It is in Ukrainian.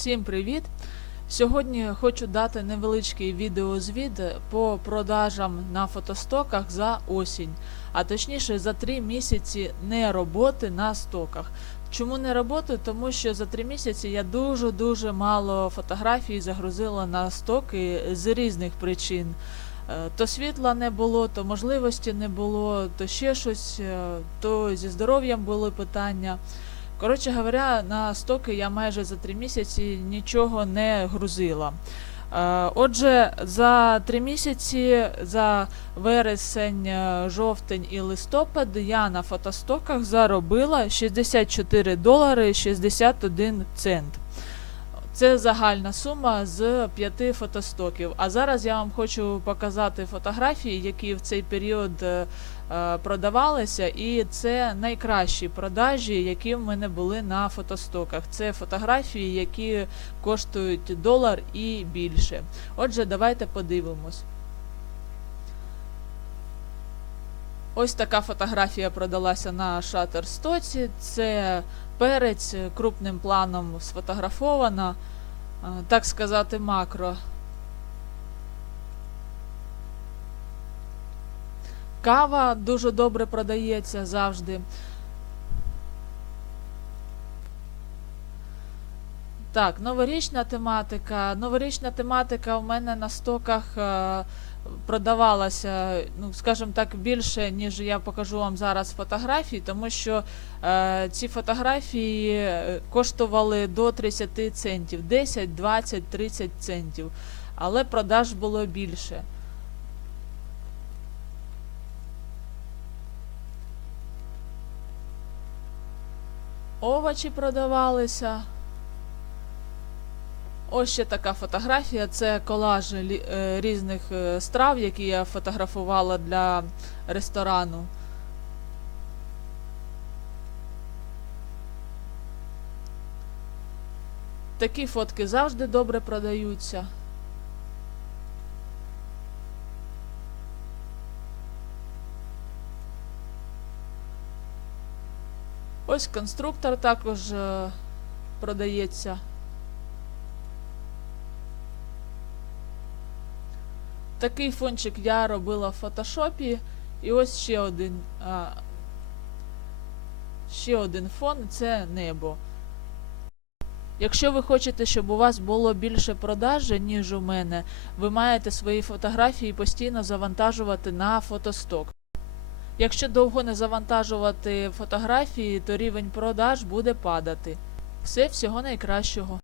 Всім привіт! Сьогодні хочу дати невеличкий відеозвіт по продажам на фотостоках за осінь, а точніше за 3 місяці не роботи на стоках. Чому не роботи? Тому що за 3 місяці я дуже-дуже мало фотографій загрузила на стоки з різних причин. Е, То світла не було, то можливості не було, то ще щось, е, то зі здоров'ям були питання. Коротше говоря, на стоки я майже за три місяці нічого не грузила. Е, Отже, за три місяці, за вересень, е, жовтень і листопад я на фотостоках заробила 64 долари 61 цент. Це загальна сума з п'яти фотостоків. А зараз я вам хочу показати фотографії, які в цей період е, е, продавалися, і це найкращі продажі, які в мене були на фотостоках. Це фотографії, які коштують долар і більше. Отже, давайте подивимось. Ось така фотографія продалася на Shutterstock. Це перець крупним планом сфотографована, так сказати, макро. Кава дуже добре продається завжди. Так, новорічна тематика. Новорічна тематика у мене на стоках е, продавалася, ну, скажімо так, більше, ніж я покажу вам зараз фотографії, тому що е, ці фотографії е, коштували до 30 центів, 10, 20, 30 центів. Але продаж було більше. Овочі продавалися. Ось ще така фотографія. Це колаж е, різних е, страв, які я фотографувала для ресторану. Такі фотки завжди добре продаються. Ось конструктор також е, продається. Такий фончик я робила в фотошопі. І ось ще один. А, ще один фон це небо. Якщо ви хочете, щоб у вас було більше продажі, ніж у мене, ви маєте свої фотографії постійно завантажувати на фотосток. Якщо довго не завантажувати фотографії, то рівень продаж буде падати. Все, всього найкращого.